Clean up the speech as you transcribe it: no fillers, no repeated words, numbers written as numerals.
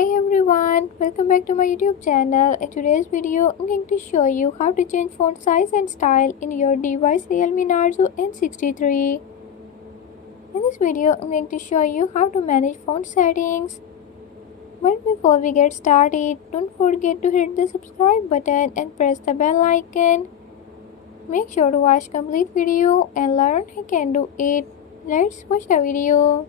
Hi everyone, welcome back to my YouTube channel. In today's video, I'm going to show you how to change font size and style in your device Realme Narzo N63. In this video, I'm going to show you how to manage font settings. But before we get started, don't forget to hit the subscribe button and press the bell icon. Make sure to watch complete video and learn how you can do it. Let's watch the video.